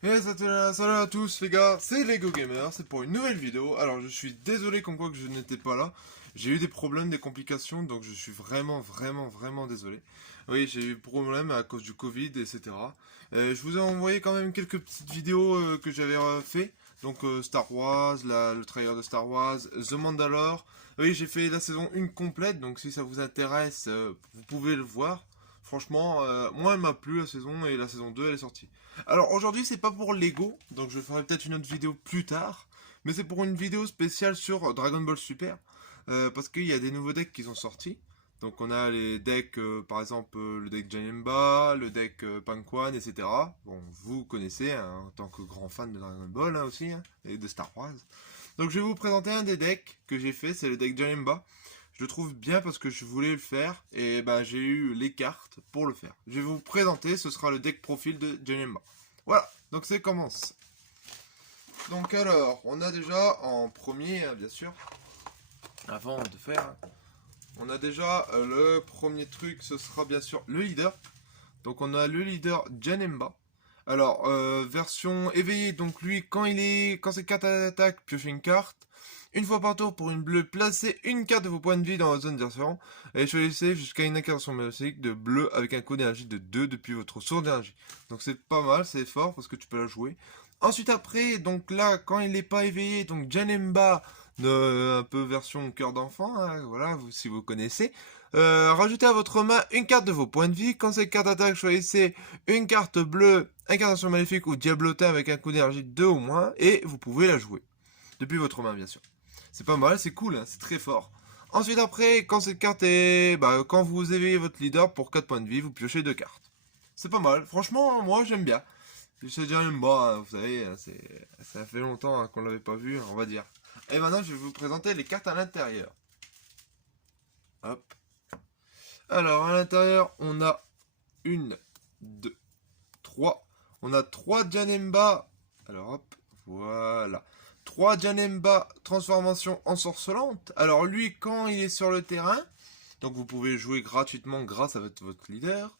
Et salut à tous les gars, c'est Lego Gamer, c'est pour une nouvelle vidéo. Alors je suis désolé comme quoi que je n'étais pas là. J'ai eu des problèmes, des complications, donc je suis vraiment désolé. Oui, j'ai eu des problèmes à cause du Covid, etc. Je vous ai envoyé quand même quelques petites vidéos que j'avais fait. Donc Star Wars, le trailer de Star Wars, The Mandalore. Oui, j'ai fait la saison 1 complète, donc si ça vous intéresse, vous pouvez le voir. Franchement, moi elle m'a plu la saison et la saison 2 elle est sortie. Alors aujourd'hui c'est pas pour Lego, donc je ferai peut-être une autre vidéo plus tard, mais c'est pour une vidéo spéciale sur Dragon Ball Super, parce qu'il y a des nouveaux decks qui sont sortis. Donc on a les decks, par exemple le deck Janemba, le deck Panquan, etc. Bon, vous connaissez hein, en tant que grand fan de Dragon Ball hein, aussi, hein, et de Star Wars. Donc je vais vous présenter un des decks que j'ai fait, c'est le deck Janemba. Je le trouve bien parce que je voulais le faire et ben j'ai eu les cartes pour le faire. Je vais vous présenter, ce sera le deck profil de Janemba. Voilà, donc c'est commence. Donc alors, on a déjà en premier, hein, bien sûr, avant de faire, hein, on a déjà le premier truc, ce sera bien sûr le leader. Donc on a le leader Janemba. Alors, version éveillée, donc lui, quand ses cartes attaquent, piochez une carte. Une fois par tour pour une bleue, placez une carte de vos points de vie dans la zone d'adversaire et choisissez jusqu'à une incarnation magique de bleu avec un coût d'énergie de 2 depuis votre source d'énergie. Donc c'est pas mal, c'est fort parce que tu peux la jouer. Ensuite après, donc là, quand il n'est pas éveillé, donc Janemba, un peu version cœur d'enfant, hein, voilà, si vous connaissez. Rajoutez à votre main une carte de vos points de vie. Quand cette carte attaque, choisissez une carte bleue, incarnation maléfique ou diablotin avec un coût d'énergie de 2 ou moins, et vous pouvez la jouer. Depuis votre main, bien sûr. C'est pas mal, c'est cool, hein, c'est très fort. Ensuite, après, quand cette carte est. Bah, quand vous éveillez votre leader pour 4 points de vie, vous piochez 2 cartes. C'est pas mal, franchement, moi j'aime bien. Je dirais même pas, hein, vous savez, hein, ça fait longtemps hein, qu'on l'avait pas vu, on va dire. Et maintenant, je vais vous présenter les cartes à l'intérieur. Hop. Alors, à l'intérieur, on a une, deux, trois. On a 3 Janemba. Alors, hop, voilà. 3 Janemba transformation ensorcelante. Alors, lui, quand il est sur le terrain, donc vous pouvez jouer gratuitement grâce à votre leader.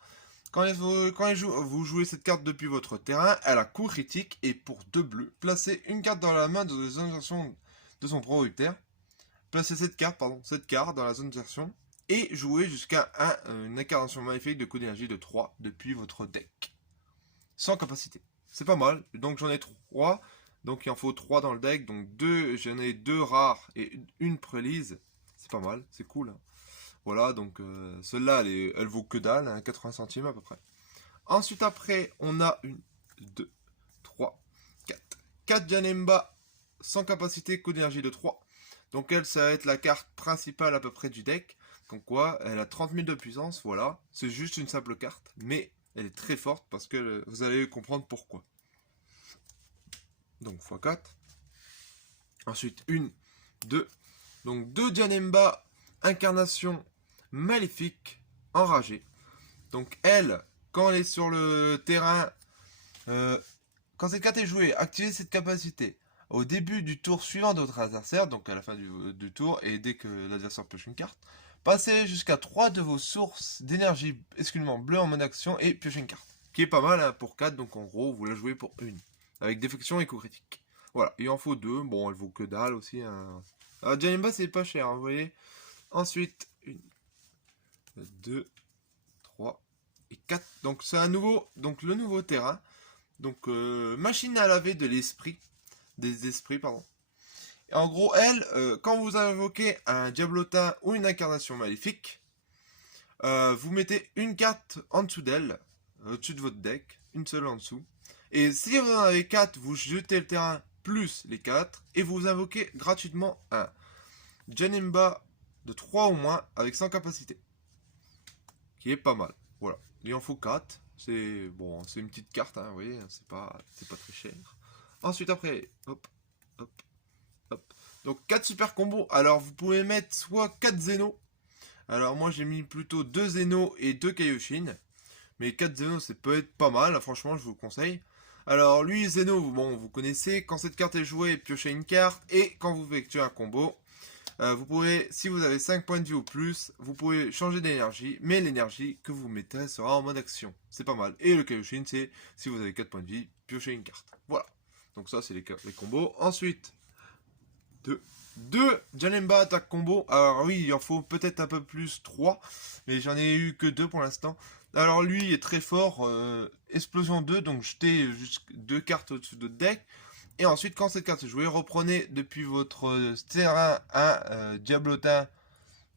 Vous jouez cette carte depuis votre terrain, elle a coup critique et pour 2 bleus, placez une carte dans la main de la zone d'action de son propriétaire. Placez cette carte dans la zone d'action et jouez jusqu'à une incarnation maléfique de coup d'énergie de 3 depuis votre deck. Sans capacité. C'est pas mal. Donc j'en ai 3. Donc il en faut 3 dans le deck. Donc j'en ai 2 rares et une prélise. C'est pas mal, c'est cool. Hein. Voilà, donc celle-là, elle vaut que dalle, hein, 80 centimes à peu près. Ensuite, après, on a une, 2, 3, 4. 4 Janemba sans capacité, coup d'énergie de 3. Donc elle, ça va être la carte principale à peu près du deck. Comme quoi, elle a 30 000 de puissance, voilà. C'est juste une simple carte, mais elle est très forte parce que vous allez comprendre pourquoi. Donc x4. Ensuite, une, 2. Donc 2 Janemba, incarnation maléfique, enragée. Donc elle, quand elle est sur le terrain, euh, quand cette carte est jouée, activez cette capacité au début du tour suivant de votre adversaire, donc à la fin du tour, et dès que l'adversaire pioche une carte, passez jusqu'à 3 de vos sources d'énergie exclusivement bleu en mode action et piochez une carte. Qui est pas mal hein, pour 4, donc en gros, vous la jouez pour une. Avec défection et coup critique. Voilà, il en faut 2, bon, elle vaut que dalle aussi. Hein. Alors, Janemba, c'est pas cher, hein, vous voyez. Ensuite, une, 2, 3 et 4. Donc c'est un nouveau, donc le nouveau terrain. Donc machine à laver de l'esprit, des esprits pardon. Et en gros elle, quand vous invoquez un diablotin ou une incarnation maléfique, vous mettez une carte en dessous d'elle, au-dessus de votre deck, une seule en dessous. Et si vous en avez 4, vous jetez le terrain plus les 4 et vous invoquez gratuitement un Janemba de 3 ou moins avec 100 capacités. Qui est pas mal. Voilà. Il en faut 4. C'est bon, c'est une petite carte, hein, vous voyez, c'est pas très cher. Ensuite après, hop, hop, hop. Donc 4 super combos. Alors vous pouvez mettre soit 4 Zeno. Alors moi j'ai mis plutôt 2 Zeno et 2 Kaioshin. Mais 4 Zeno c'est peut être pas mal, franchement je vous le conseille. Alors lui Zeno, bon vous connaissez, quand cette carte est jouée, piochez une carte. Et quand vous effectuez un combo, vous pouvez, si vous avez 5 points de vie ou plus, vous pouvez changer d'énergie, mais l'énergie que vous mettez sera en mode action. C'est pas mal. Et le Kaioshin, c'est si vous avez 4 points de vie, piocher une carte. Voilà. Donc ça, c'est les combos. Ensuite, deux Janemba attaque combo. Alors oui, il en faut peut-être un peu plus 3, mais j'en ai eu que 2 pour l'instant. Alors lui est très fort, explosion 2, donc jetez juste 2 cartes au-dessus de votre deck. Et ensuite, quand cette carte est jouée, reprenez depuis votre terrain un Diablotin,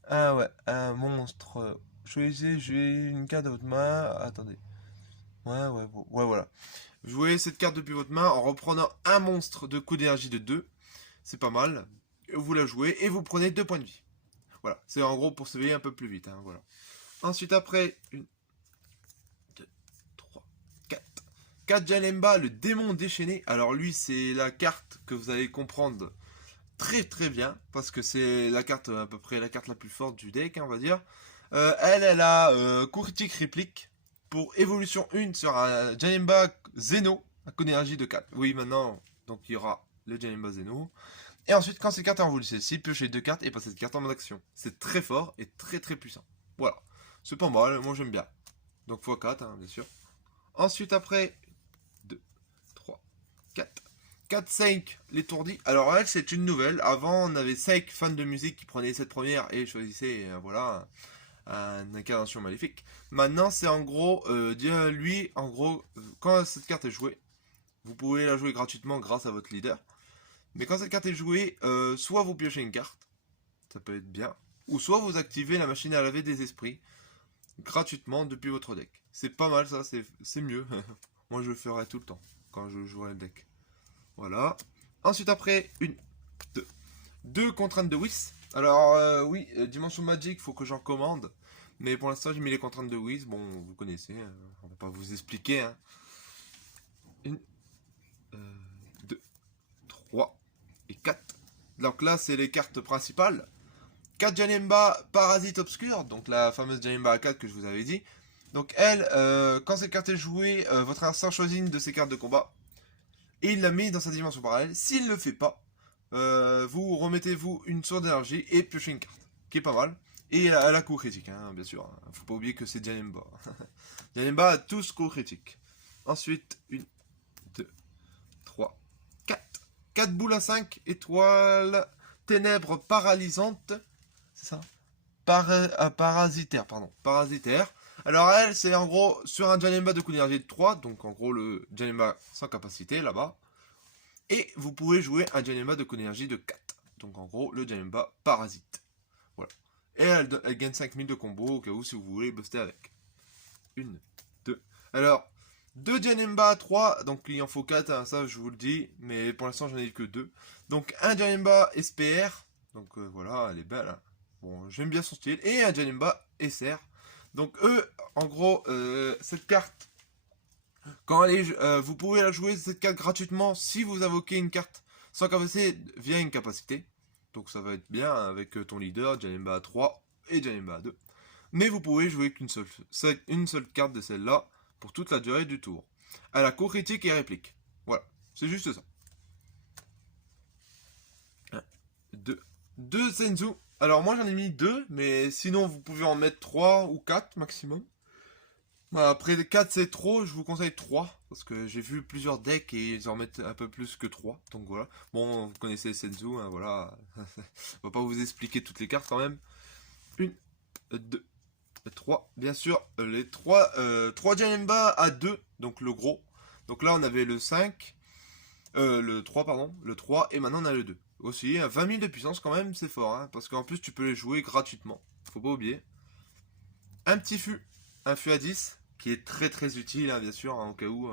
un monstre. Choisissez, jouez une carte de votre main. Attendez. Ouais, voilà. Jouez cette carte depuis votre main en reprenant un monstre de coup d'énergie de 2. C'est pas mal. Vous la jouez et vous prenez 2 points de vie. Voilà. C'est en gros pour se veiller un peu plus vite. Hein, voilà. Ensuite, après, 1, 2, 3, 4. 4 Janemba, le démon déchaîné. Alors lui, c'est la carte que vous allez comprendre très très bien. Parce que c'est la carte, à peu près la carte la plus forte du deck, hein, on va dire. Elle a coup critique réplique. Pour évolution 1 sur un Janemba Zeno, à coup d'énergie de 4. Oui, maintenant, donc il y aura le Janemba Zeno. Et ensuite, quand cette carte est envolée, celle-ci, piochez 2 cartes et passez cette carte en mode action. C'est très fort et très très puissant. Voilà. C'est pas mal, moi j'aime bien. Donc x4, hein, bien sûr. Ensuite, après, 2, 3, 4. 4 Seik, l'étourdi. Alors elle, c'est une nouvelle. Avant, on avait Seik, fan de musique, qui prenait cette première et choisissait, voilà, une incarnation maléfique. Maintenant, c'est en gros, lui, en gros, quand cette carte est jouée, vous pouvez la jouer gratuitement grâce à votre leader. Mais quand cette carte est jouée, soit vous piochez une carte, ça peut être bien, ou soit vous activez la machine à laver des esprits gratuitement depuis votre deck. C'est pas mal ça, c'est mieux. Moi je le ferai tout le temps quand je jouerai le deck. Voilà. Ensuite après, 1, 2. 2 contraintes de Whis. Alors oui, Dimension Magic, faut que j'en commande. Mais pour l'instant j'ai mis les contraintes de Whis. Bon, vous connaissez, on va pas vous expliquer. 1, 2, 3 et 4. Donc là c'est les cartes principales. 4 Janemba Parasite Obscur, donc la fameuse Janemba A4 que je vous avais dit. Donc elle, quand cette carte est jouée, votre adversaire choisit une de ces cartes de combat. Et il la met dans sa dimension parallèle. S'il ne le fait pas, vous remettez-vous une source d'énergie et piochez une carte. Qui est pas mal. Et elle a coup critique, hein, bien sûr. Faut pas oublier que c'est Janemba. Janemba a tous coup critique. Ensuite, 1, 2, 3, 4. 4 boules à 5 étoiles. Ténèbres paralysantes. C'est ça parasitaire, pardon. Parasitaire. Alors elle, c'est en gros sur un Janemba de coup d'énergie de 3, donc en gros le Janemba sans capacité là-bas. Et vous pouvez jouer un Janemba de coup d'énergie de 4. Donc en gros le Janemba parasite. Voilà. Et elle gagne 5000 de combo au cas où si vous voulez buster avec. 1, 2. Alors, 2 Janemba à 3, donc il en faut 4, hein, ça je vous le dis, mais pour l'instant j'en ai que 2. Donc un Janemba SPR, donc voilà, elle est belle. Hein. Bon, j'aime bien son style. Et un Janemba SR. Donc eux, en gros, cette carte, quand elle est, vous pouvez la jouer cette carte gratuitement si vous invoquez une carte sans capacité via une capacité. Donc ça va être bien avec ton leader, Janemba A3 et Janemba A2. Mais vous pouvez jouer qu'une seule carte de celle-là pour toute la durée du tour. Elle a cours critique et réplique. Voilà, c'est juste ça. 1, 2. 2 Senzu. Alors moi j'en ai mis 2, mais sinon vous pouvez en mettre 3 ou 4 maximum. Après 4 c'est trop, je vous conseille 3, parce que j'ai vu plusieurs decks et ils en mettent un peu plus que 3, donc voilà. Bon, vous connaissez Senzu, hein, voilà. On va pas vous expliquer toutes les cartes quand même. 1, 2, 3, bien sûr, les 3 Janemba à 2, donc le gros. Donc là on avait le 5, le 3 pardon, le 3, et maintenant on a le 2. Aussi, 20 000 de puissance quand même, c'est fort, hein, parce qu'en plus tu peux les jouer gratuitement, faut pas oublier. Un petit fût, un fût à 10, qui est très très utile, hein, bien sûr, hein, au cas où.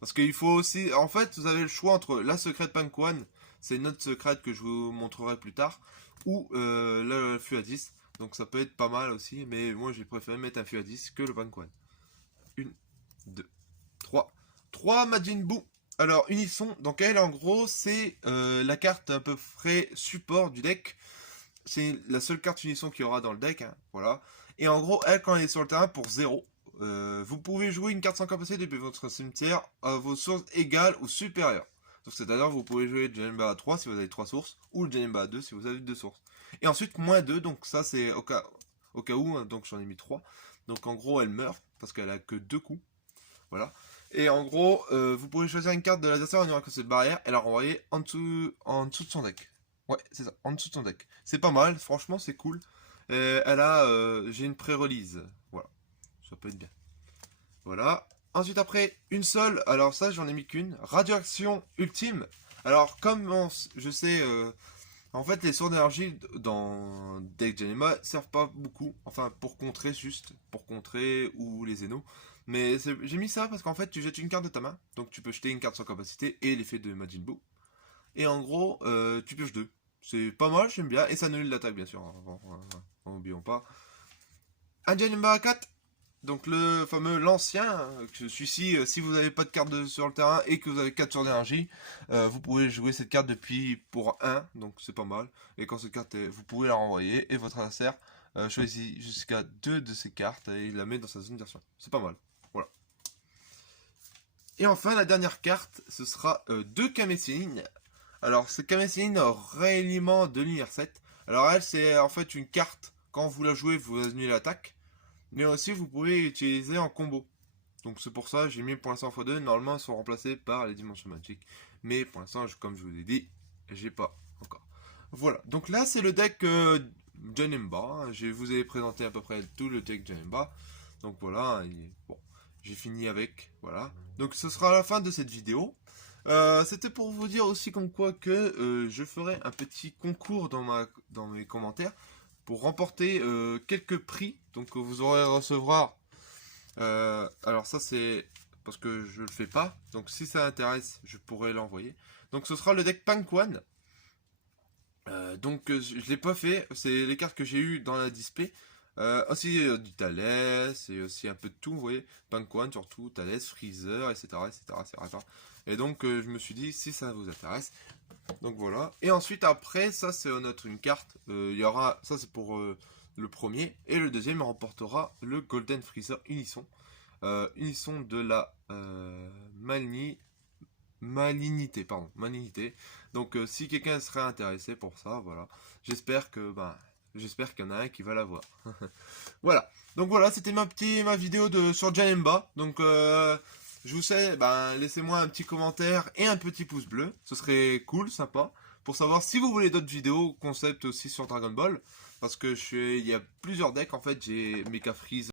Parce qu'il faut aussi, en fait, vous avez le choix entre la secrète Punk One, c'est une autre secrète que je vous montrerai plus tard, ou le fût à 10. Donc ça peut être pas mal aussi, mais moi j'ai préféré mettre un fût à 10 que le Punk One. 1, 2, 3. 3 Majin Buu. Alors, Unisson, donc elle en gros c'est la carte à peu près support du deck. C'est la seule carte Unisson qu'il y aura dans le deck, hein, voilà. Et en gros, elle quand elle est sur le terrain pour 0, vous pouvez jouer une carte sans capacité depuis votre cimetière à vos sources égales ou supérieures. Donc c'est-à-dire vous pouvez jouer le Janemba à 3 si vous avez 3 sources, ou le Janemba à 2 si vous avez 2 sources. Et ensuite, moins 2, donc ça c'est au cas où, hein, donc j'en ai mis 3. Donc en gros, elle meurt, parce qu'elle a que 2 coups. Voilà. Et en gros, vous pouvez choisir une carte de l'adversaire en ayant cette barrière et la renvoyer en dessous de son deck. Ouais, c'est ça, en dessous de son deck. C'est pas mal, franchement, c'est cool. J'ai une pré-release. Voilà, ça peut être bien. Voilà. Ensuite, après, une seule. Alors, ça, j'en ai mis qu'une. Radioaction ultime. Alors, je sais, en fait, les sources d'énergie dans Deck Janema servent pas beaucoup. Enfin, pour contrer juste. Pour contrer ou les Zeno. Mais j'ai mis ça parce qu'en fait, tu jettes une carte de ta main. Donc, tu peux jeter une carte sans capacité et l'effet de Majin Buu. Et en gros, tu pioches deux. C'est pas mal, j'aime bien. Et ça annule l'attaque, bien sûr. N'oublions pas. Un Janema 4. Donc le fameux l'ancien, celui-ci, si vous n'avez pas de carte sur le terrain et que vous avez 4 sorts d'énergie, vous pouvez jouer cette carte depuis pour 1, donc c'est pas mal. Et quand cette carte vous pouvez la renvoyer et votre adversaire choisit jusqu'à 2 de ces cartes et il la met dans sa zone d'action. C'est pas mal. Voilà. Et enfin la dernière carte, ce sera 2 Kamecéline. Alors cette Kamecéline réellement de l'univers 7. Alors elle c'est en fait une carte, quand vous la jouez vous annulez l'attaque. Mais aussi, vous pouvez utiliser en combo. Donc c'est pour ça, j'ai mis pour l'instant x2. Normalement, elles sont remplacées par les dimensions magiques. Mais pour l'instant, comme je vous ai dit, j'ai pas encore. Voilà. Donc là, c'est le deck Janemba. Je vous ai présenté à peu près tout le deck Janemba. Donc voilà. Bon, j'ai fini avec. Voilà. Donc ce sera la fin de cette vidéo. C'était pour vous dire aussi comme quoi que je ferai un petit concours dans mes commentaires pour remporter quelques prix. Donc vous aurez à recevoir. Alors ça c'est parce que je le fais pas. Donc si ça intéresse, je pourrais l'envoyer. Donc ce sera le deck Panquan. Je l'ai pas fait. C'est les cartes que j'ai eues dans la display. Aussi du Thalès et aussi un peu de tout, vous voyez. Panquan surtout, Thalès, Freezer, etc. etc. Et donc je me suis dit si ça vous intéresse. Donc voilà. Et ensuite après ça c'est une carte. Il y aura ça c'est pour le premier et le deuxième remportera le Golden Freezer Unisson. Unisson de la malignité, pardon, malignité. Donc si quelqu'un serait intéressé pour ça, voilà. J'espère qu'il y en a un qui va l'avoir. Voilà. Donc voilà, c'était ma vidéo sur Janemba. Donc je vous sais, laissez-moi un petit commentaire et un petit pouce bleu. Ce serait cool, sympa. Pour savoir si vous voulez d'autres vidéos concept aussi sur Dragon Ball. Parce que il y a plusieurs decks en fait. J'ai Mecha Freeze.